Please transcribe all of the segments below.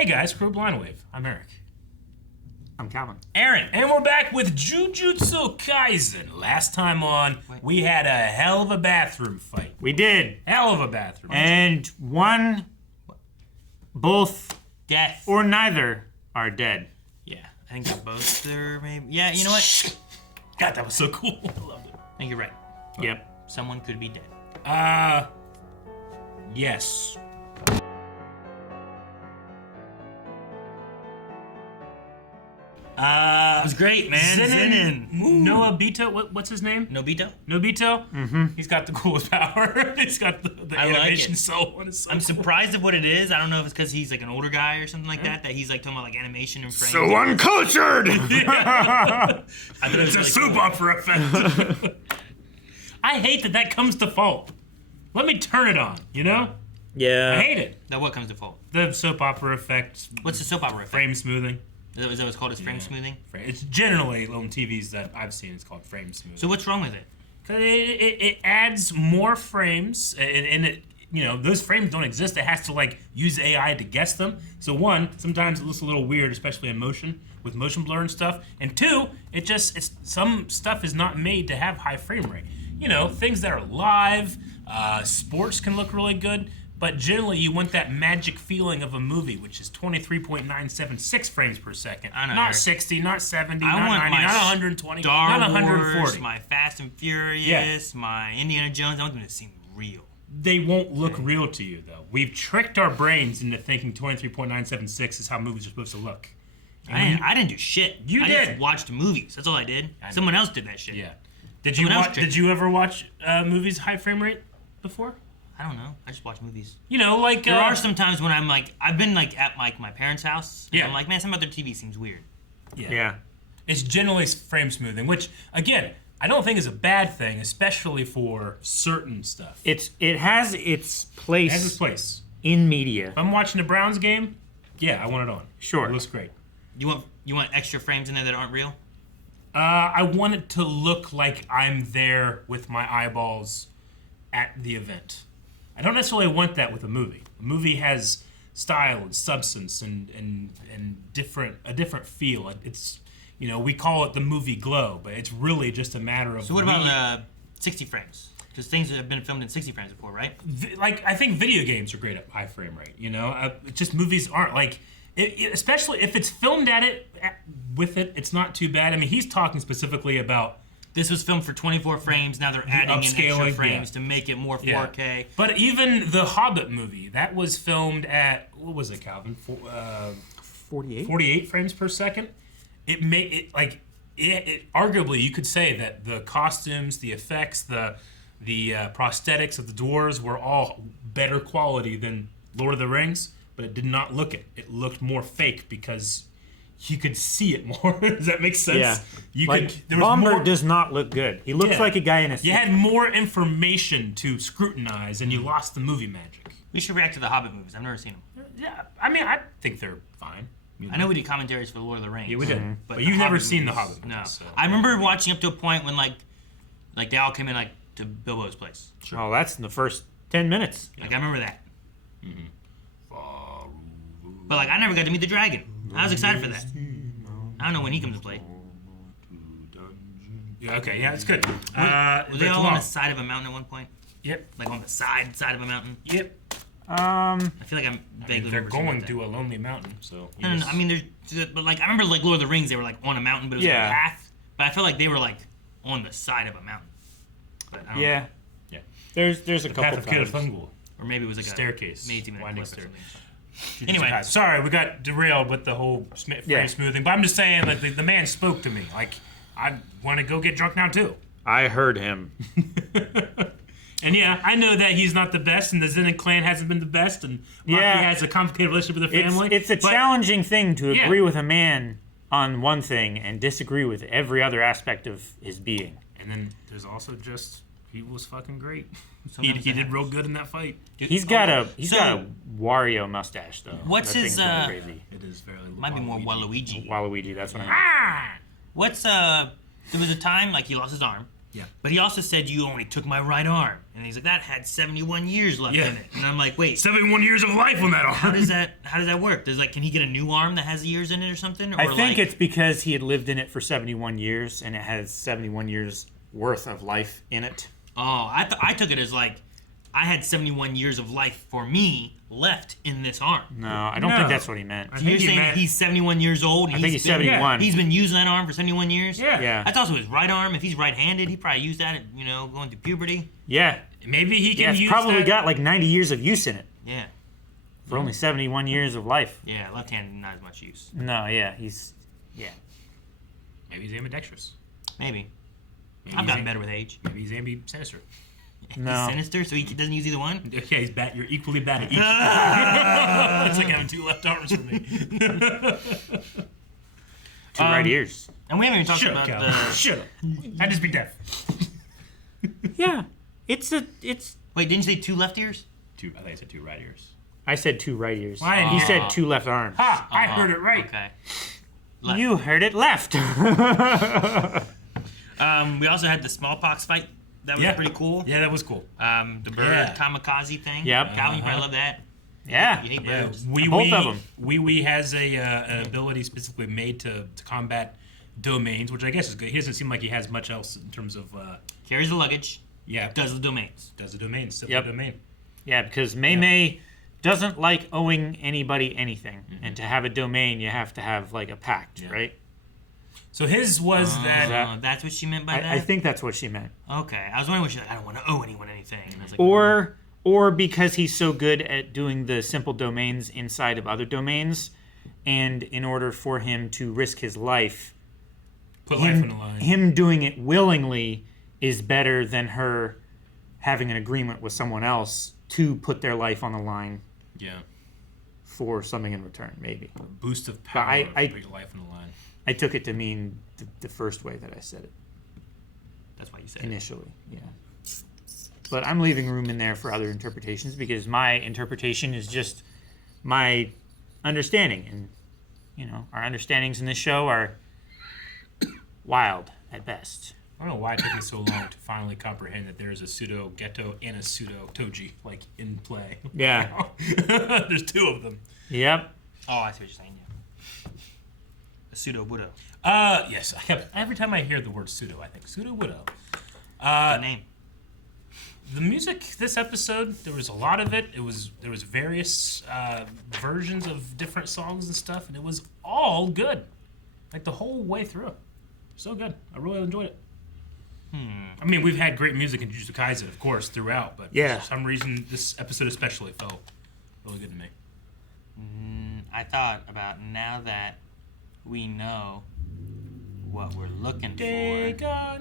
Hey guys, Crew Blind Wave. I'm Eric. I'm Calvin. Aaron, and we're back with Jujutsu Kaisen. Last time on, we had a hell of a bathroom fight. We did. Hell of a bathroom. And one, both, death, or neither are dead. Yeah, I think they're both there, maybe. Yeah, you know what? God, that was so cool. I loved it. I think you're right. Yep. Someone could be dead. Yes. It was great, man. Zenin. Naobito, what's his name? Naobito? Naobito? Mm-hmm. He's got the coolest power. He's got the animation soul on his soul. I'm surprised of what it is. I don't know if it's because he's like an older guy or something like that he's like talking about like animation and frames. So uncultured! I thought it's a soap opera effect. I hate that comes default. Let me turn it on, you know? Yeah. I hate it. Now what comes default? The soap opera effect. What's the soap opera effect? Frame smoothing. Is that what it's called? Is frame smoothing? It's generally on TVs that I've seen. It's called frame smoothing. So what's wrong with it? Because it adds more frames, and it, you know, those frames don't exist. It has to like use AI to guess them. So one, sometimes it looks a little weird, especially in motion with motion blur and stuff. And two, it's some stuff is not made to have high frame rate. You know, things that are live, sports can look really good. But generally, you want that magic feeling of a movie, which is 23.976 frames per second. I know, not Eric. 60, not 70, I not want 90, my not 120, Star not 140. Wars, my Fast and Furious, my Indiana Jones. I want them to seem real. They won't look real to you, though. We've tricked our brains into thinking 23.976 is how movies are supposed to look. I didn't do shit. You I did. just watched movies. That's all I did. Someone else did that shit. Yeah. Did you ever watch movies high frame rate before? I don't know. I just watch movies. You know, like There are some times when I'm like, I've been like at like my parents' house. And Yeah. I'm like, man, some other TV seems weird. Yeah. It's generally frame smoothing, which again, I don't think is a bad thing, especially for certain stuff. It has its place. It has its place. In media. If I'm watching a Browns game, yeah, I want it on. Sure. It looks great. You want extra frames in there that aren't real? I want it to look like I'm there with my eyeballs at the event. I don't necessarily want that with a movie. A movie has style and substance and a different feel. It's, you know, we call it the movie glow, but it's really just a matter of. So what about 60 frames? Because things have been filmed in 60 frames before, right? Like, I think video games are great at high frame rate. You know, it's just movies aren't like. Especially if it's filmed with it, it's not too bad. I mean, he's talking specifically about. This was filmed for 24 frames. Now they're adding in extra frames to make it more 4K. Yeah. But even the Hobbit movie, that was filmed at, what was it, Calvin? 48? 48 frames per second. It arguably, you could say that the costumes, the effects, the prosthetics of the dwarves were all better quality than Lord of the Rings, but it did not look it. It looked more fake because you could see it more. Does that make sense? Yeah. There was Bomber more, does not look good. He looks like a guy in a suit. you had more information to scrutinize, and you lost the movie magic. We should react to the Hobbit movies. I've never seen them. Yeah, I mean, I think they're fine. You I know we did commentaries for Lord of the Rings. Yeah, we did. But the you've never Hobbit seen the movies, Hobbit No. movies, so. I remember watching up to a point when like they all came in like to Bilbo's place. Oh, that's in the first 10 minutes. Like I remember that. But like I never got to meet the dragon. I was excited for that. I don't know when he comes to play. Yeah, okay, yeah, it's good. Were they all on the side of a mountain at one point? Yep. Like on the side of a mountain? Yep. I feel like I'm vaguely They're remember something going like that. to a lonely mountain, so. No, I mean, but like I remember like Lord of the Rings, they were like on a mountain, but it was like a path. But I feel like they were like on the side of a mountain. But I don't know. Yeah. There's a The couple Path of times. Kidathungul. Or maybe it was like Staircase. Maybe it's even a Winding cliff or staircase. something. Anyway, Sorry, we got derailed with the whole frame smoothing, but I'm just saying, like, the man spoke to me. Like, I want to go get drunk now, too. I heard him. And yeah, I know that he's not the best, and the Zenin clan hasn't been the best, and Maki has a complicated relationship with the family. It's a challenging thing to agree with a man on one thing and disagree with every other aspect of his being. And then there's also just, he was fucking great. He did real good in that fight. He's got a Wario mustache though. What's That his, thing's going crazy. It is very might be more Waluigi. Waluigi, that's what I mean. Ah! What's there was a time like he lost his arm, Yeah. But he also said you only took my right arm, and he's like that had 71 years left in it, and I'm like, wait, 71 years of life on that arm. how does that work? Can he get a new arm that has years in it or something? Or I think it's because he had lived in it for 71 years, and it has 71 years worth of life in it. Oh, I took it as like I had 71 years of life for me left in this arm. No, I don't think that's what he meant. So you're saying he's 71 years old? And I think he's 71. Yeah, he's been using that arm for 71 years? Yeah. That's also his right arm. If he's right-handed, he probably used that, going through puberty. Yeah. Maybe he can use probably that. got like 90 years of use in it. Yeah. For only 71 years of life. Yeah, left-handed, not as much use. No, yeah, Maybe he's ambidextrous. Maybe I've gotten better with age. Maybe he's ambisinister. No. He's sinister, so he doesn't use either one? Yeah, he's bad. You're equally bad at each. It's like having 2 left arms for me. 2 right ears. And we haven't even talked Shut about up, the... Cal. Shut up. I'd just be deaf. Yeah. It's Wait, didn't you say 2 left ears? I think I said 2 right ears. I said 2 right ears. Why? He said 2 left arms. Ha! I heard it right. Okay. You heard it left. We also had the smallpox fight. That was pretty cool. Yeah, that was cool. The bird kamikaze thing. Yep. Calvin, you probably love that. Yeah. You hate Yeah, birds. Both of them. Wee Wee has an ability specifically made to combat domains, which I guess is good. He doesn't seem like he has much else in terms of. Carries the luggage. Yeah. Does the domains. Does the domain. Still the Yep. domain. Yeah, because Mei Mei doesn't like owing anybody anything. And to have a domain, you have to have like a pact, right? So his was that. That's what she meant by that? I think that's what she meant. Okay. I was wondering when she's like, I don't want to owe anyone anything. And I was like, Or because he's so good at doing the simple domains inside of other domains, and in order for him to risk his life, Put life on the line. him doing it willingly is better than her having an agreement with someone else to put their life on the line Yeah. for something in return, maybe. Boost of power. I put your life on the line. I took it to mean the first way that I said it that's why you said it. initially, yeah. But I'm leaving room in there for other interpretations because my interpretation is just my understanding. And, our understandings in this show are wild at best. I don't know why it took me so long to finally comprehend that there's a pseudo-geto and a pseudo-toji, in play. Yeah. There's 2 of them. Yep. Oh, I see what you're saying, yeah. A Pseudowoodo. Yes. Every time I hear the word pseudo, I think Pseudowoodo. The name. The music this episode, there was a lot of it. There was various versions of different songs and stuff, and it was all good, the whole way through. So good. I really enjoyed it. I mean, we've had great music in Jujutsu Kaisen, of course, throughout, but for some reason, this episode especially felt really good to me. I thought about now that we know what we're looking for.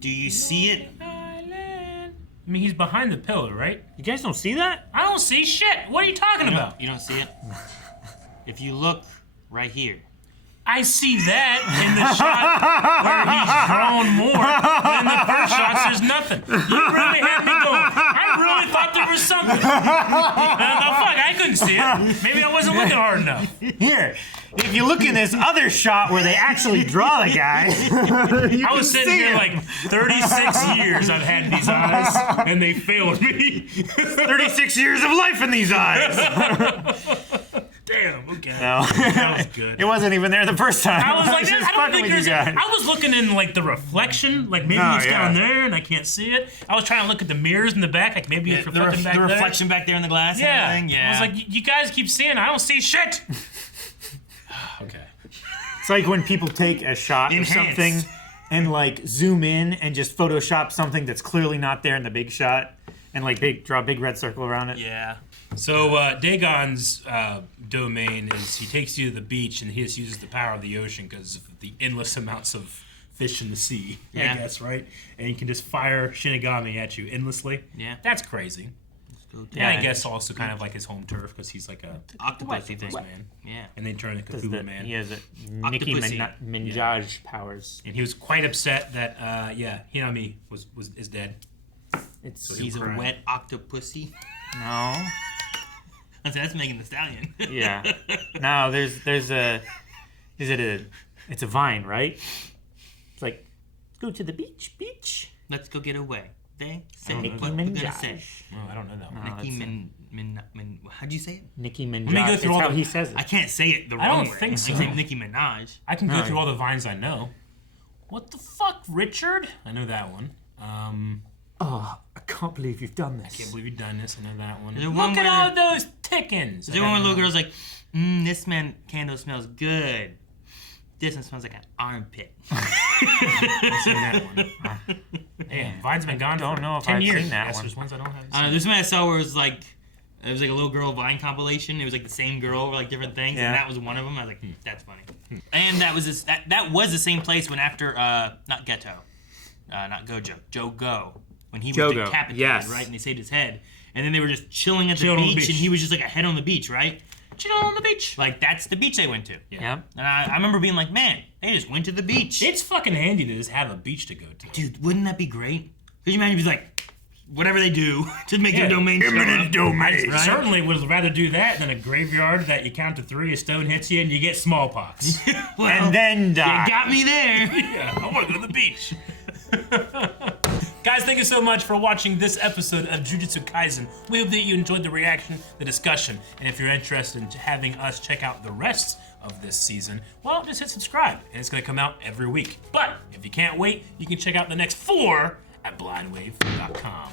Do you see it? I mean, he's behind the pillar, right? You guys don't see that? I don't see shit. What are you talking about? You don't see it? If you look right here. I see that in the shot where he's drawn more. But in the first shots, there's nothing. You really had me going. I really thought there was something. No, fuck, I couldn't see it. Maybe I wasn't looking hard enough. Here, if you look in this other shot where they actually draw the guy, I was sitting here 36 years I've had these eyes, and they failed me. 36 years of life in these eyes. Damn, okay. No. That was good. It wasn't even there the first time. I was like, just I don't fucking think with you there's. guys. I was looking in the reflection, maybe it's down there and I can't see it. I was trying to look at the mirrors in the back, maybe it's reflecting back the there. reflection back there in the glass. Yeah. And everything? Yeah. I was like, you guys keep seeing, I don't see shit. Okay. It's like when people take a shot of something and zoom in and just Photoshop something that's clearly not there in the big shot and draw a big red circle around it. Yeah. So Dagon's domain is he takes you to the beach and he just uses the power of the ocean because of the endless amounts of fish in the sea, I guess, right? And he can just fire Shinigami at you endlessly. Yeah. That's crazy. Yeah, And I guess also kind of like his home turf because he's like a Octopusy thing. man. Yeah. And then turn into Cthulhu man. He has Nicki Octopussy. Minaj powers. And he was quite upset that Hinami is dead. It's He's a crying. wet octopusy. no. That's Megan the Stallion. Yeah. No, there's a. Is it a? It's a vine, right? It's go to the beach. Beach. Let's go get away. They say Nicki what we're gonna Minaj. say. Oh, I don't know that one. Nicki how'd you say it? Nicki Minaj. me go through That's all how the- he says it. I can't say it the I wrong don't way. think so. I say Nicki Minaj. I can go No, through yeah. all the vines I know. What the fuck, Richard? I know that one. Oh, I can't believe you've done this. Can't believe you've done this. I know that one. There's Look one at where- all those tickens. There's one where little girl's like, this man candle smells good. This one smells like an armpit. I've seen that one. Hey, Vine's been gone. Don't for know if 10 I've years. seen that Yes, one. there's ones I don't have. I don't know, this one I saw where it was like a little girl Vine compilation. It was like the same girl over like different things, Yeah. and that was one of them. I was like, that's funny. And that was that was the same place when after not Ghetto, not Gojo, Joe Go, when he was Jogo, decapitated, yes. right? And they saved his head, and then they were just chilling at the Chilling on the beach, beach. and he was just like a head on the beach, right? Chilling on the beach. Like that's the beach they went to. Yeah. And I remember being like, man, they just went to the beach. It's fucking handy to just have a beach to go to. Dude, wouldn't that be great? Could you imagine if he's like, whatever they do to make Yeah. their domain show up? I Right? certainly would rather do that than a graveyard that you count to 3, a stone hits you, and you get smallpox. Well, And then die. you got me there. Yeah, I want to go to the beach. Guys, thank you so much for watching this episode of Jujutsu Kaisen. We hope that you enjoyed the reaction, the discussion, and if you're interested in having us check out the rest of this season, well, just hit subscribe, and it's going to come out every week. But if you can't wait, you can check out the next 4 at blindwave.com.